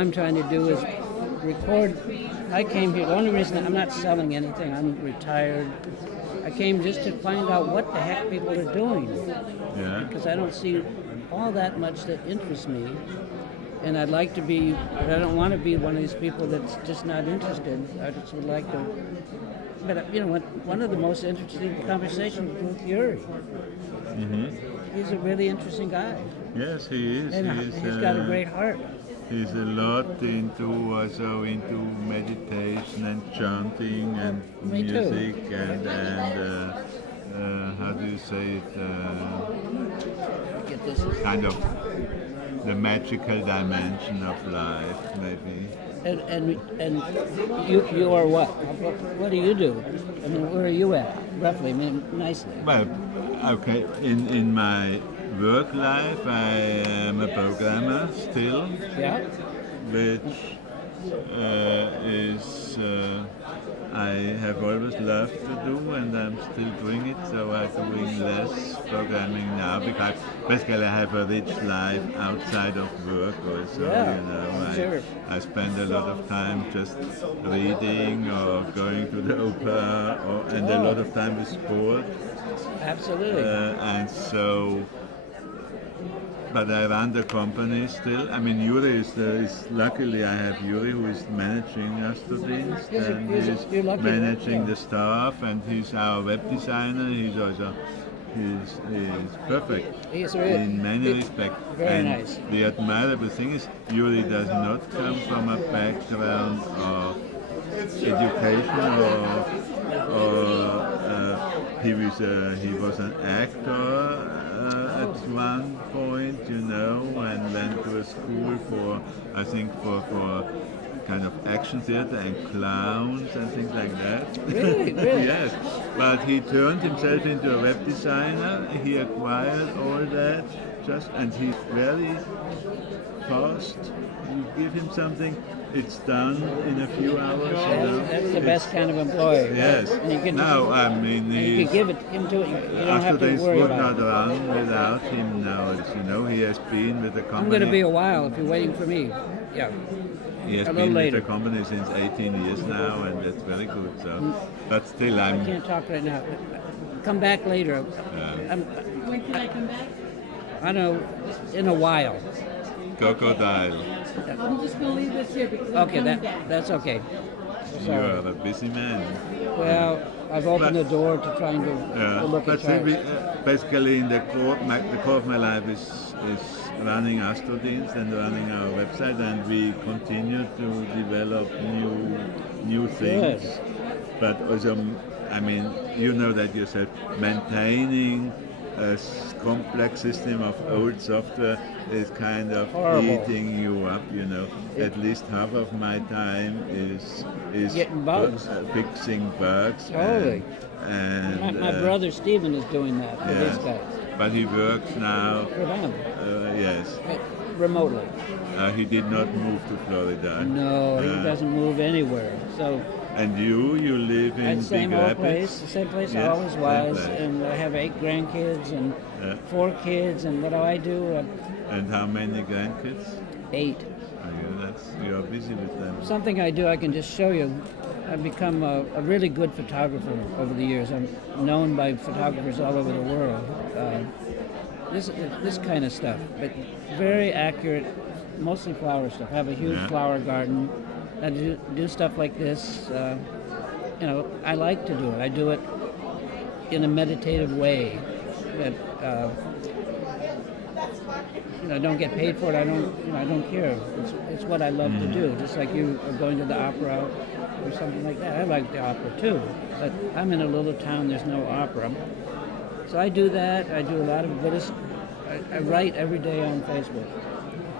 I'm trying to do is record. I came here, the only reason I'm not selling anything, I'm retired. I came just to find out what the heck people are doing. Yeah. Because I don't see all that much that interests me. And I'd like to be, but I don't want to be one of these people that's just not interested. I just would like to. But you know what? One of the most interesting conversations was with Yuri. Mm-hmm. He's a really interesting guy. Yes, he is. And he's got a great heart. He's a lot into meditation and chanting and Me too. music and how do you say it? Get this. Kind of the magical dimension of life, maybe. And you are what? What do you do? I mean, where are you at, roughly? I mean, nicely. Well, okay. In my work life, I am a programmer still, Yeah. which is I have always loved to do, and I'm still doing it. So I'm doing less programming now because basically I have a rich life outside of work also. Yeah, you know, sure. I spend a lot of time just reading or going to the opera, and a lot of time with sport. Absolutely. And so. But I run the company still. I mean, Yuri is luckily I have Yuri who is managing Astrodienst and he's managing the staff, and he's our web designer. He's perfect in many respects. Very nice. The admirable thing is Yuri does not come from a background of education he was an actor. At one point, you know, and went to a school for kind of action theater and clowns and things like that. Really? Yes. But he turned himself into a web designer. He acquired all that and he's very fast. You give him something, it's done in a few hours. That's the best kind of employee. Yes. And you can, you can give it into it. You don't have to worry would about not it. run without him now. You know, he has been with the company. I'm going to be a while if you're waiting for me. Yeah. He has been with the company since 18 years now, and that's very good. So, but still, I can't talk right now. Come back later. When can I come back? I know, in a while. Crocodile. I'm just going to leave this here because I'm Okay, coming back. that's okay. You are a busy man. Well, I've opened the door to trying to look at charts. Basically, in the core of my life is running Astrodienst and running our website, and we continue to develop new things. Good. But also, I mean, you know that yourself, maintaining a complex system of old software is kind of eating you up, you know. At least half of my time is getting bugs, fixing bugs. Totally. And my brother Stephen is doing that for these guys. But he works now. For them. Yes. Remotely. He did not move to Florida. No, he doesn't move anywhere. So. And you live in Big Rapids? The same place yes, I always was, and I have 8 grandkids and 4 kids, and what do I do? And how many grandkids? 8. You're busy with them. Something I do, I can just show you. I've become a really good photographer over the years. I'm known by photographers all over the world. This kind of stuff, but very accurate, mostly flower stuff. I have a huge flower garden. I do stuff like this. You know, I like to do it. I do it in a meditative way. That I don't get paid for it. I don't care. It's what I love to do. Just like you are going to the opera or something like that. I like the opera too, but I'm in a little town. There's no opera, so I do that. I do a lot of Buddhist. I write every day on Facebook.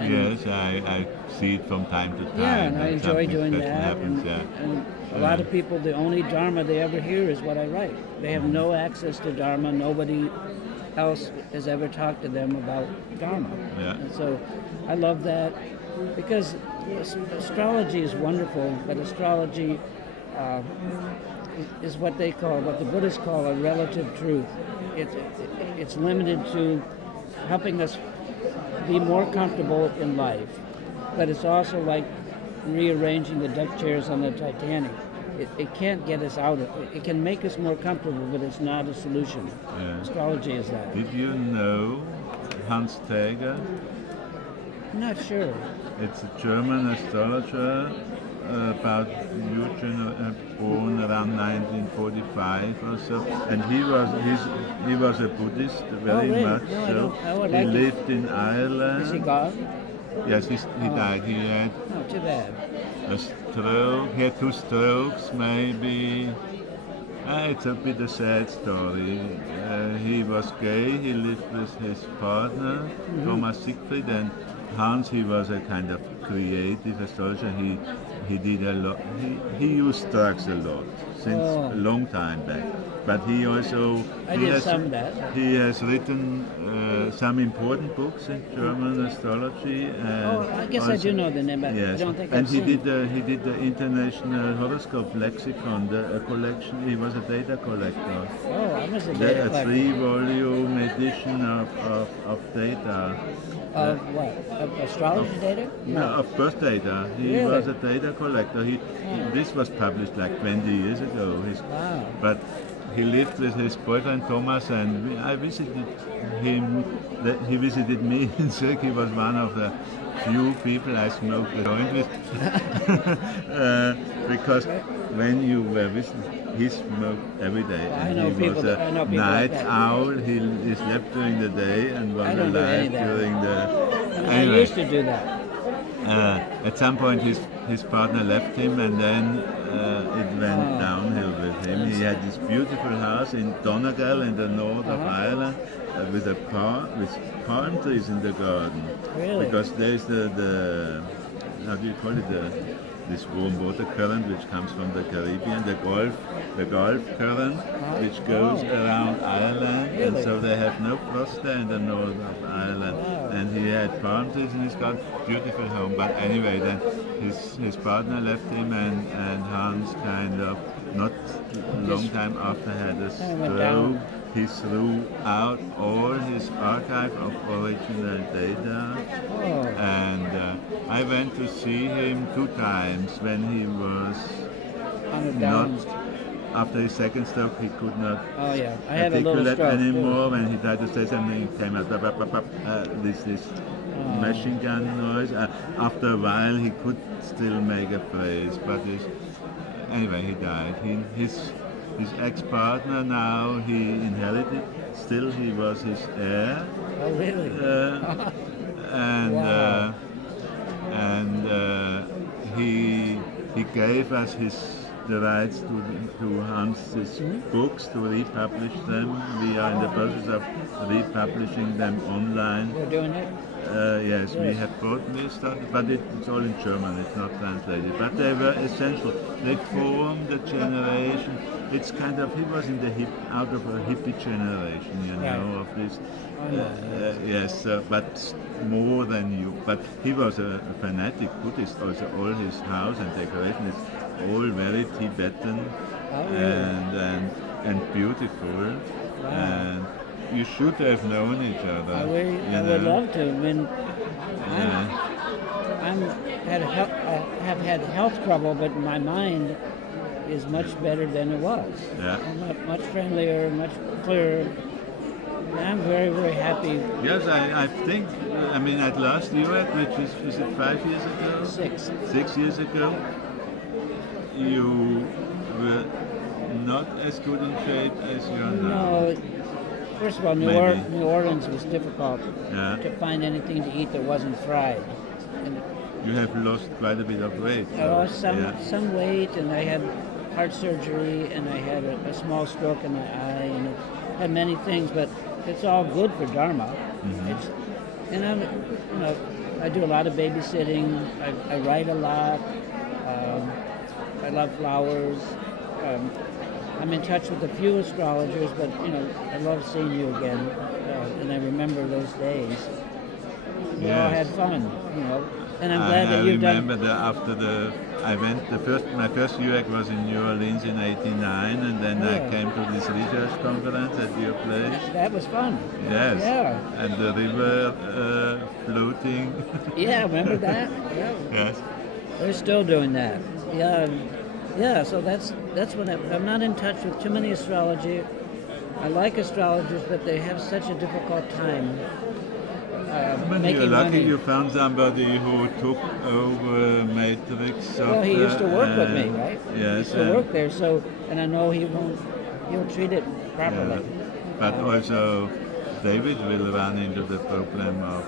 Yes, I see it from time to time. Yeah, and I enjoy doing that. Happens, and a lot of people, the only Dharma they ever hear is what I write. They have no access to Dharma. Nobody else has ever talked to them about Dharma. Yeah. And so I love that because astrology is wonderful, but astrology is what the Buddhists call a relative truth. It's limited to helping us be more comfortable in life. but it's also like rearranging the deck chairs on the Titanic. It can't get us out of it. It can make us more comfortable, but it's not a solution. Yeah. Astrology is that. Did you know Hans Tager? I'm not sure. It's a German astrologer about born around 1945 or so, and he was a Buddhist very really? much. No, I so don't- I would he like to- lived in Ireland. Is he gone? Yes, he died. He had Oh, too bad. a stroke. He had 2 strokes, maybe. It's a bit a sad story. He was gay. He lived with his partner, Thomas Siegfried, and Hans. He was a kind of creative astrologer. He did a lot. He used drugs a lot since a long time back. But he also I did some of that. he has written some important books in German astrology. And Oh, I guess I also- do know the name, but Yes, I don't think and I've he seen did the International Horoscope Lexicon, a collection. He was a data collector. Oh, I was a A data collector. 3-volume edition of data. Of what? Of astrology data? No, of birth data. He Really? was a data collector. This was published like 20 years ago. Wow. But he lived with his boyfriend Thomas, and I visited him. He visited me in Zurich. He was one of the few people I smoked a joint with, because when you were visiting, he smoked every day, I and know he people was that- I know a people like night that. owl. He slept during the day and was I don't do any alive of that. during the. I Anyway. used to do that. At some point, his partner left him, and then it went downhill with him. He had this beautiful house in Donegal in the north of Ireland, with palm trees in the garden. Really? Because there's the how do you call it, this warm water current which comes from the Caribbean, the Gulf current, which goes around Ireland, and Really? so they have no frost there in the north of Ireland. Wow. And he had palm trees in his garden, beautiful home. But anyway, then his partner left him, and Hans kind of not long time after had a Kinda went down. stroke. He threw out all his archive of original data. Oh, And I went to see him 2 times when he was on a not, down. after his second stroke, he could not Oh yeah, I had a little articulate stroke too. anymore. When he tried to say something, it came out this machine gun noise. After a while, he could still make a phrase, but anyway, he died. His ex-partner now, he inherited. Still, he was his heir. Oh really? And Wow. he gave us the rights to Hans's books, to republish them. We are in the process of republishing them online. We're doing it. Yes, we have both started, but it's all in German. It's not translated. But they were essential. They formed a generation. It's kind of, he was in the out of a hippie generation, you know, Right. of this. I know. Yes, but more than you. But he was a fanatic Buddhist. Also, all his house and decoration is all very Tibetan Oh, really? and beautiful. Wow. And you should have known each other. I you would know. love to. I mean, Yeah. I have had health trouble, but my mind is much better than it was. Yeah. I'm much friendlier, much clearer. I'm very, very happy. Yes, I think, I mean, at last you had, which is it 5 years ago? 6. 6 years ago, you were not as good in shape as you are now. No, first of all, Maybe. New Orleans was difficult Yeah. to find anything to eat that wasn't fried. And You have lost quite a bit of weight. I lost yeah. some weight, and I had heart surgery, and I had a small stroke in my eye, and it had many things, but it's all good for Dharma. It's, and I do a lot of babysitting. I write a lot. I love flowers. I'm in touch with a few astrologers, but I love seeing you again, and I remember those days. We all Yes. had fun, and I'm glad I that you've done. remember that after the I went my first UAC was in New Orleans in '89, and then I came to this research conference at your place. That was fun. Yes. Yeah. And the river floating. Yeah, remember that? Yeah. Yes. They're still doing that. Yeah. Yeah, so that's what I'm not in touch with too many astrology. I like astrologers, but they have such a difficult time But making you're lucky money. you found somebody who took over Matrix software. Well, he used to work with me, right? Yes. He used to work there, so, and I know he'll treat it properly. But also, David will run into the problem of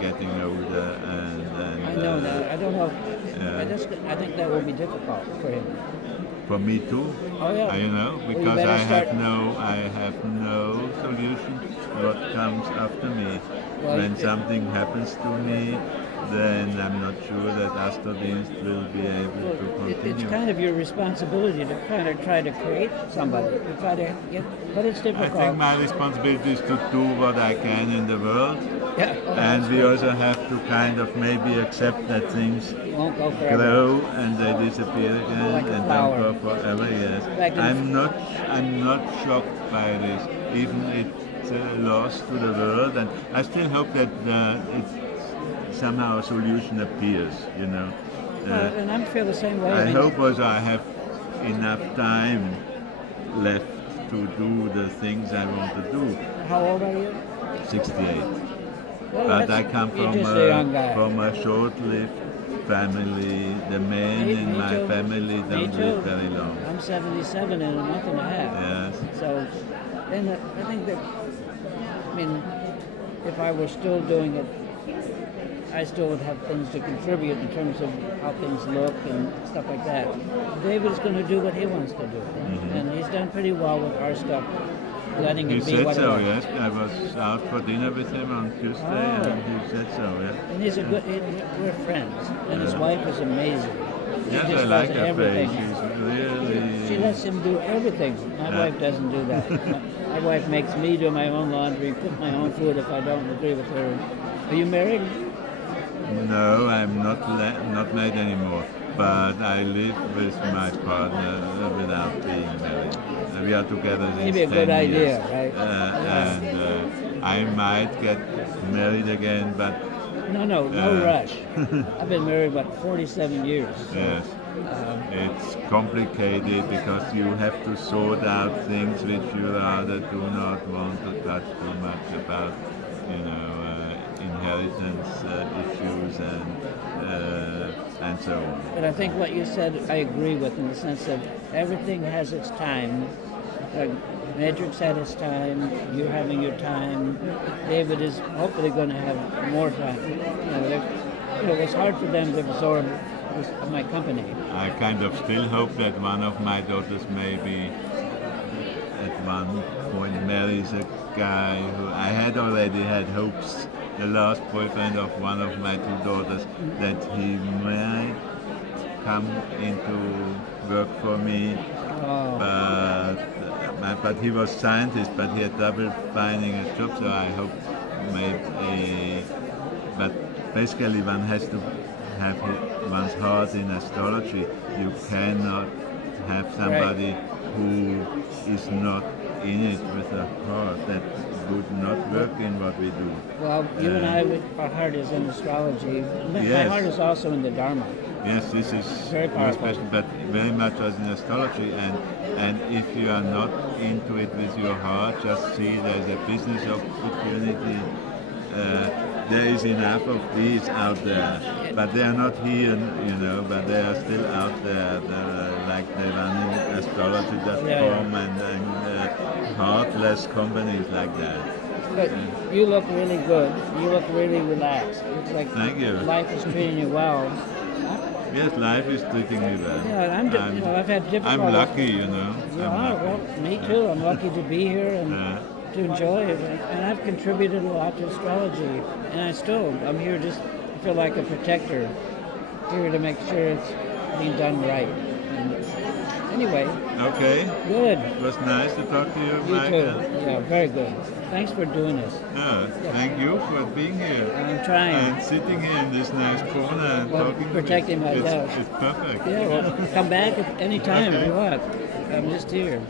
getting older and I know that. I don't know. Yeah. I think that will be difficult for him. For me too. Oh yeah. You know, Well, because you better I have no solution what comes after me. Well, When something happens to me, then I'm not sure that Astrodienst will be able to continue. It's kind of your responsibility to kind of try to create somebody, to try to get, but it's I difficult. think my responsibility is to do what I can in the world, Yeah. and we also have to kind of maybe accept that things Won't go forever. grow and they disappear again Like a and flower. don't go forever. Yes, Like in- I'm not shocked by this, even it's loss to the world, and I still hope that somehow a solution appears. You know, And I feel the same way. I mean, hope also I have enough time left to do the things I want to do. How old are you? 68. Well, But that's- I come you're just a young guy. from a short-lived family. The men in Me my too. family Me don't too. live very long. I'm 77 in a month and a half. Yes. So, and I think that, I mean, if I were still doing it, I still would have things to contribute in terms of how things look and stuff like that. David is going to do what he wants to do, and he's done pretty well with our stuff, letting He it be said what so, it is. yes. I was out for dinner with him on Tuesday, Oh. and he said so, yes. And he's a good. We're friends, and his wife is amazing. She Yes, just I like does her everything. face. She's really... She lets him do everything. My wife doesn't do that. My wife makes me do my own laundry, cook my own food if I don't agree with her. Are you married? No, I'm not married anymore, but I live with my partner without being married. We are together since Maybe a 10 good years. idea, right? And I might get married again, but No Uh, rush. I've been married, 47 years. So, yes, it's complicated because you have to sort out things which you rather do not want to touch too much about, inheritance issues and so on. But I think what you said, I agree with, in the sense that everything has its time. Like Matrix had its time. You're having your time. David is hopefully going to have more time. It's hard for them to absorb my company. I kind of still hope that one of my daughters maybe at one point marries a guy who I had already had hopes, the last boyfriend of one of my two daughters, that he might come into work for me. Oh. But he was scientist, but he had trouble finding a job, so I hope but basically one has to have one's heart in astrology. You cannot have somebody who is not in it with a heart. That would not work in what we do. Well, you and I, our heart is in astrology. My Yes. heart is also in the Dharma. Yes, this is Very powerful. special, but very much as in astrology. And if you are not into it with your heart, just see there's a business opportunity. There is enough of these out there, but they are not here, but they are still out there. Like they run in astrology.com and heartless companies like that. But you look really good. You look really relaxed. It's like Thank you. life is treating you well. Yes, life is treating me well. Yeah, I've had difficulties. I'm lucky, You I'm are. lucky. Well, me too. I'm lucky to be here and to enjoy it. And I've contributed a lot to astrology. And I'm here just to feel like a protector, here to make sure it's being done right. And anyway, Okay. good. It was nice to talk to you, You Michael. too. Yeah, very good. Thanks for doing this. Thank you for being here. I'm trying. And sitting here in this nice corner and Well, talking. protecting my it's, couch. it's perfect. Yeah, well, come back at any time if Okay. you want. I'm just here.